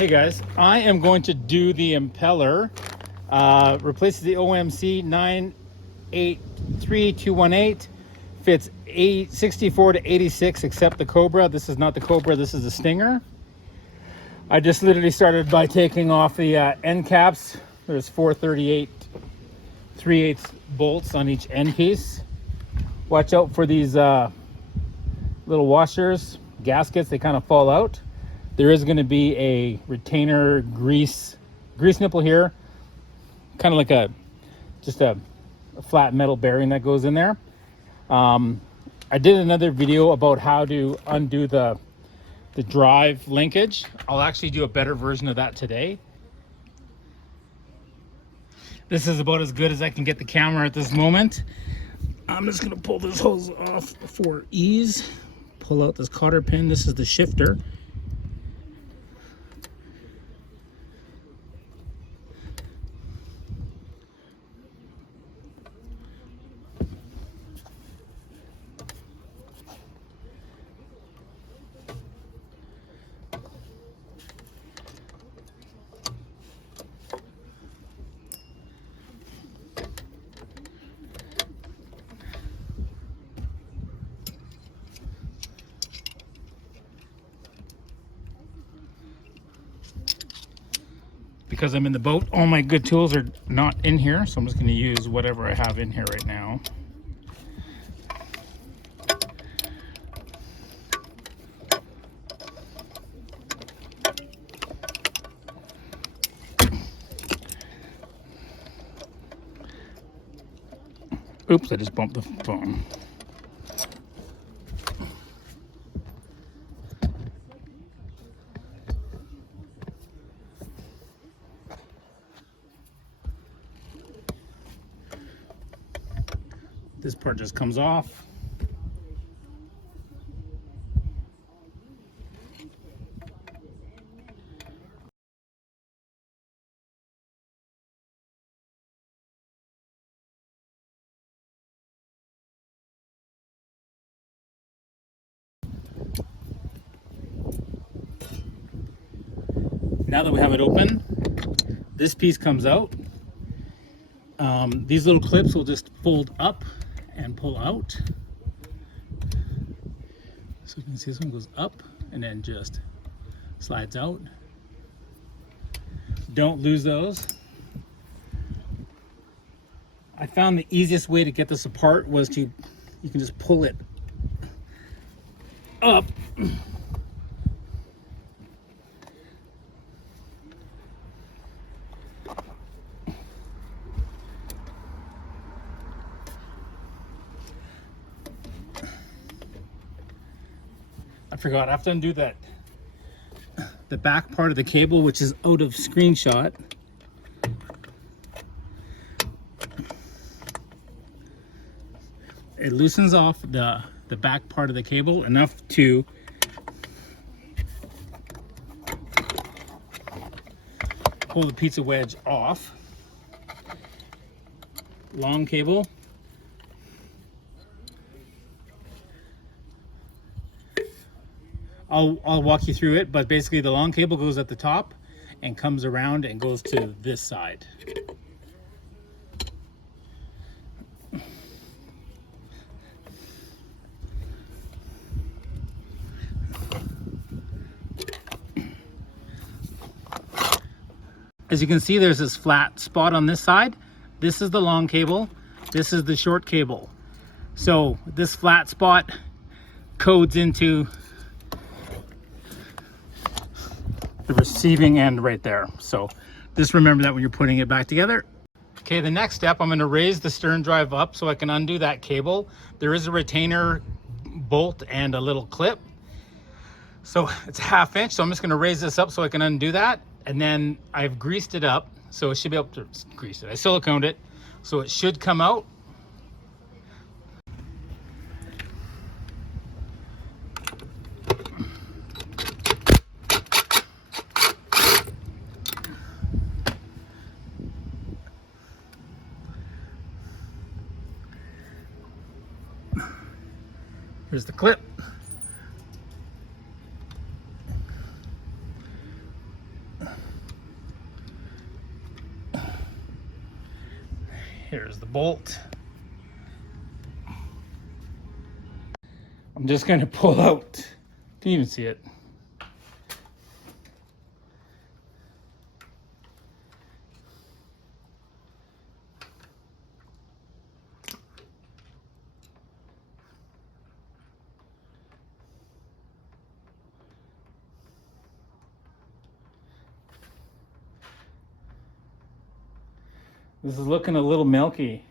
Hey guys, I am going to do the impeller. Replaces the OMC 983218. Fits 64 to 86 except the Cobra. This is not the Cobra, this is the Stinger. I just literally started by taking off the end caps. There's 438 3/8 bolts on each end piece. Watch out for these little washers, gaskets, they kind of fall out. There is going to be a retainer grease nipple here, kind of like just a flat metal bearing that goes in there. I did another video about how to undo the drive linkage. I'll actually do a better version of that today. This is about as good as I can get the camera at this moment. I'm just going to pull this hose off for ease. Pull out this cotter pin. This is the shifter. Because I'm in the boat, all my good tools are not in here, so I'm just going to use whatever I have in here right now. Oops, I just bumped the phone. This part just comes off. Now that we have it open, this piece comes out. These little clips will just fold up and pull out. So you can see this one goes up and then just slides out. Don't lose those. I found the easiest way to get this apart was you can just pull it up. I forgot, I have to undo the back part of the cable, which is out of screenshot. It loosens off the back part of the cable enough to pull the pizza wedge off. Long cable. I'll walk you through it, but basically the long cable goes at the top and comes around and goes to this side. As you can see, there's this flat spot on this side. This is the long cable. This is the short cable. So this flat spot codes into the receiving end right there. So just remember that when you're putting it back together. Okay, the next step, I'm going to raise the stern drive up so I can undo that cable. There is a retainer bolt and a little clip. So it's a 1/2 inch. So I'm just going to raise this up so I can undo that. And then I've greased it up. So it should be able to grease it. I siliconed it. So it should come out. Here's the clip. Here's the bolt. I'm just going to pull out. Can you even see it? This is looking a little milky.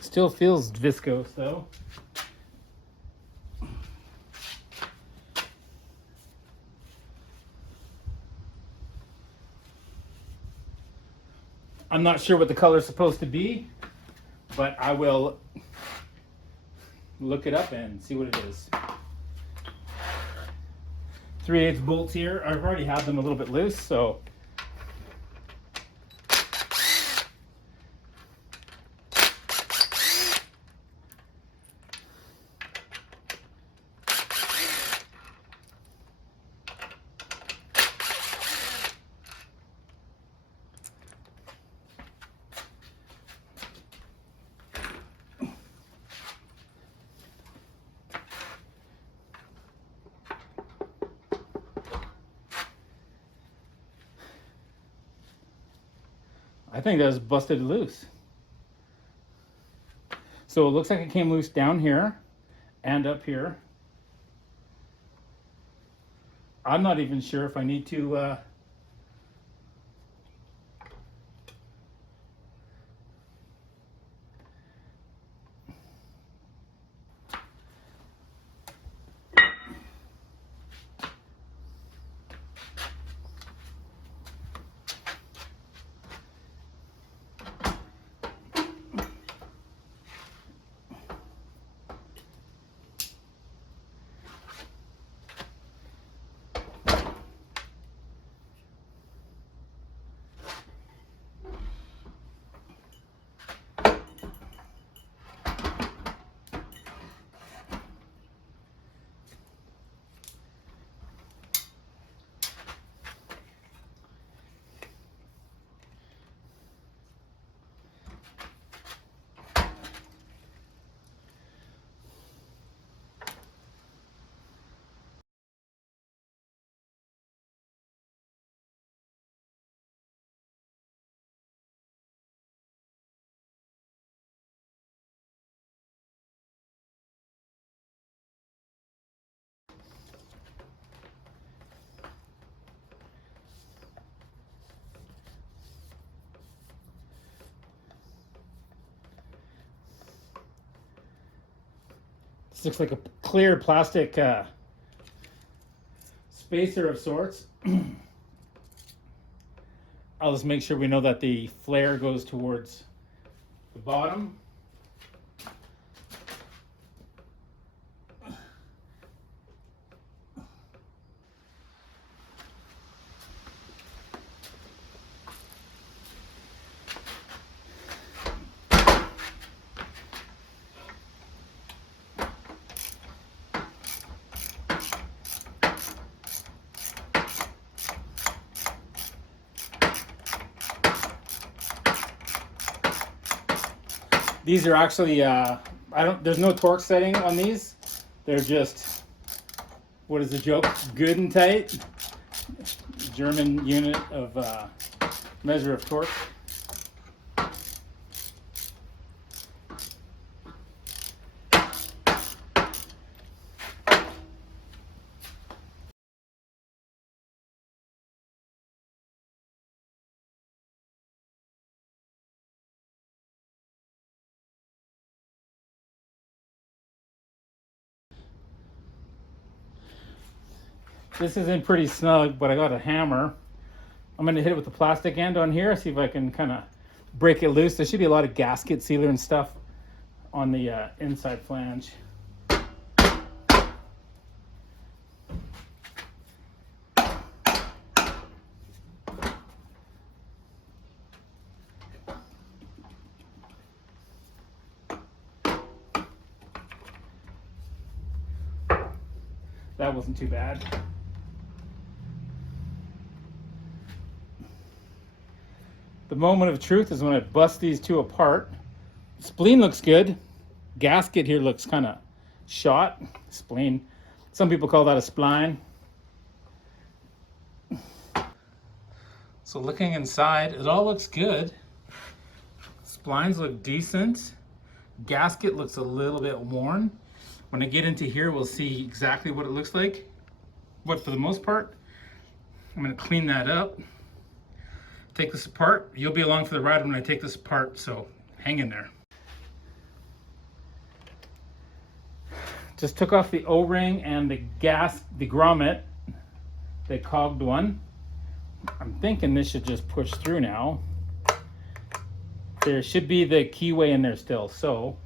Still feels viscose though. I'm not sure what the color is supposed to be, but I will look it up and see what it is. 3/8 bolts here. I've already had them a little bit loose, so I think that was busted loose. So it looks like it came loose down here and up here. I'm not even sure if I need to this looks like a clear plastic spacer of sorts. I'll just make sure we know that the flare goes towards the bottom. These are actually, there's no torque setting on these. They're just, what is the joke? Good and tight. German unit of measure of torque. This is in pretty snug, but I got a hammer. I'm going to hit it with the plastic end on here, see if I can kind of break it loose. There should be a lot of gasket sealer and stuff on the inside flange. That wasn't too bad. The moment of truth is when I bust these two apart. Spleen looks good. Gasket here looks kind of shot. Spleen. Some people call that a spline. So looking inside, it all looks good. Splines look decent. Gasket looks a little bit worn. When I get into here, we'll see exactly what it looks like. But for the most part, I'm going to clean that up. Take this apart. You'll be along for the ride when I take this apart, so hang in there. Just took off the O-ring and the grommet, the cogged one. I'm thinking this should just push through now. There should be the keyway in there still, so.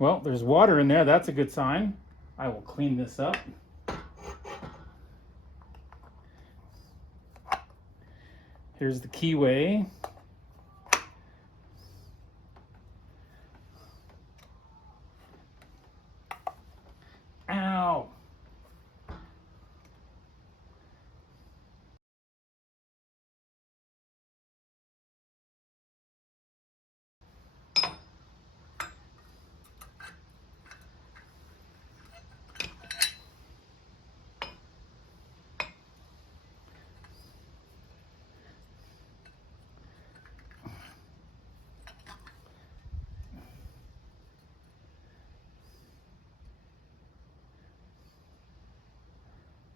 Well, there's water in there. That's a good sign. I will clean this up. Here's the keyway. Ow!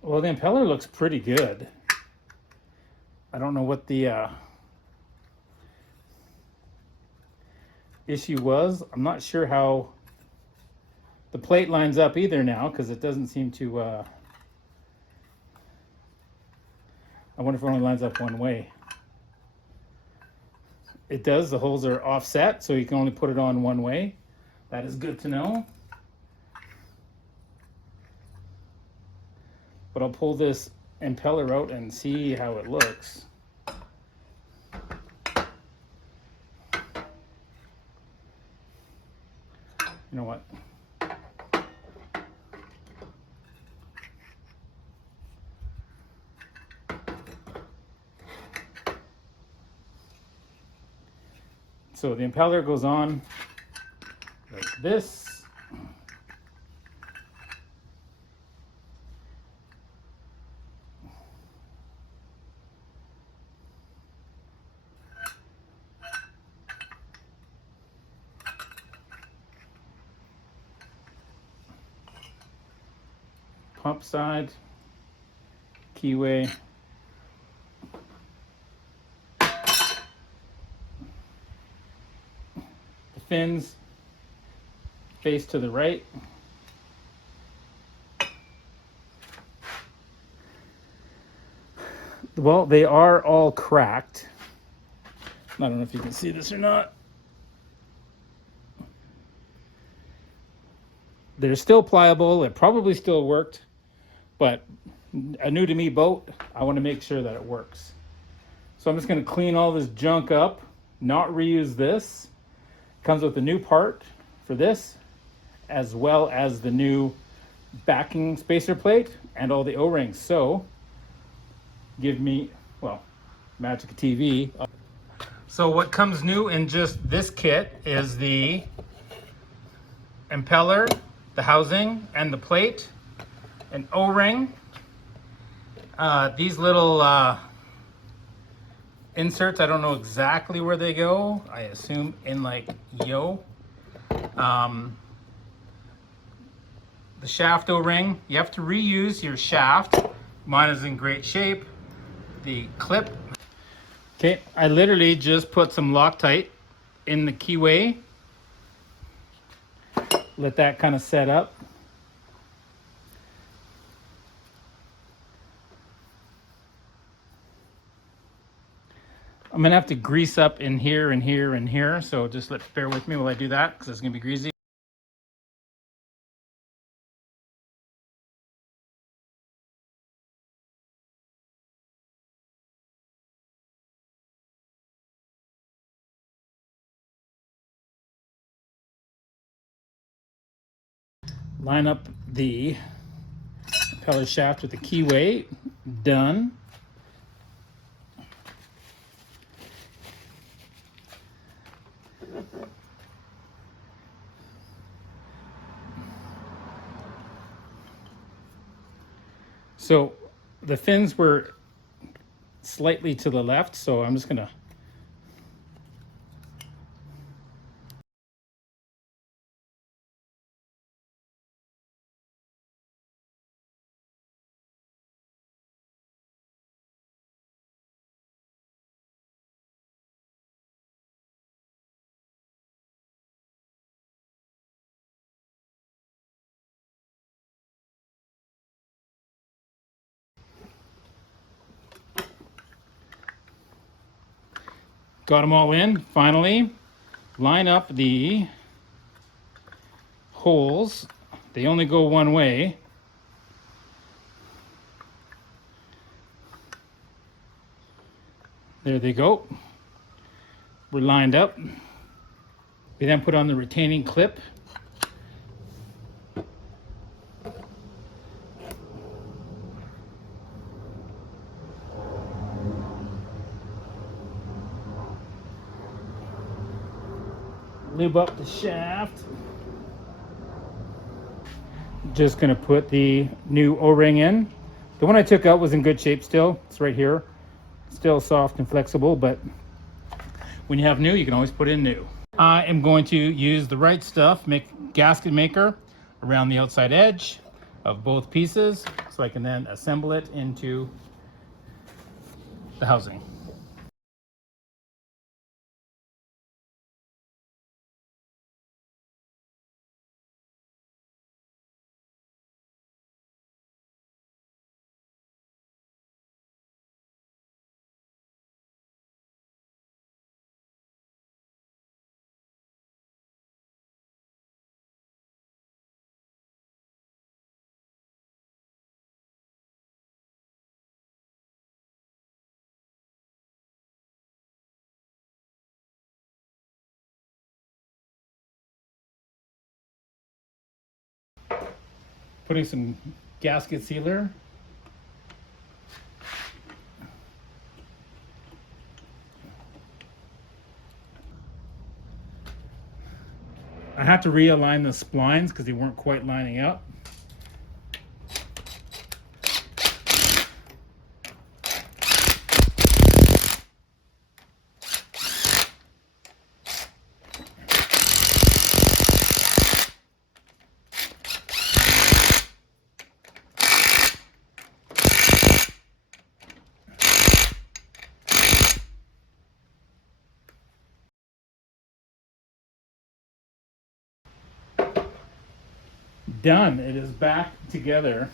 Well, the impeller looks pretty good. I don't know what the issue was. I'm not sure how the plate lines up either now, because it doesn't seem to, I wonder if it only lines up one way. It does, the holes are offset, so you can only put it on one way. That is good to know. But I'll pull this impeller out and see how it looks. You know what? So the impeller goes on like this. Pump side, keyway. The fins face to the right. Well, they are all cracked. I don't know if you can see this or not. They're still pliable. It probably still worked, but a new to me boat, I want to make sure that it works. So I'm just going to clean all this junk up, not reuse this. Comes with a new part for this, as well as the new backing spacer plate and all the O-rings. So give me, well, magic TV. So what comes new in just this kit is the impeller, the housing, and the plate, an O-ring. These little inserts, I don't know exactly where they go. I assume in like yo. the shaft O-ring. You have to reuse your shaft. Mine is in great shape. The clip. Okay, I literally just put some Loctite in the keyway. Let that kind of set up. I'm gonna have to grease up in here and here and here, so just bear with me while I do that because it's gonna be greasy. Line up the impeller shaft with the keyway. Done. So the fins were slightly to the left, so I'm just gonna got them all in. Finally, line up the holes. They only go one way. There they go. We're lined up. We then put on the retaining clip. Lube up the shaft. Just gonna put the new O-ring in. The one I took out was in good shape still. It's right here. Still soft and flexible, but when you have new, you can always put in new. I am going to use the right stuff, make gasket maker around the outside edge of both pieces, so I can then assemble it into the housing. Putting some gasket sealer. I had to realign the splines because they weren't quite lining up. Done. It is back together.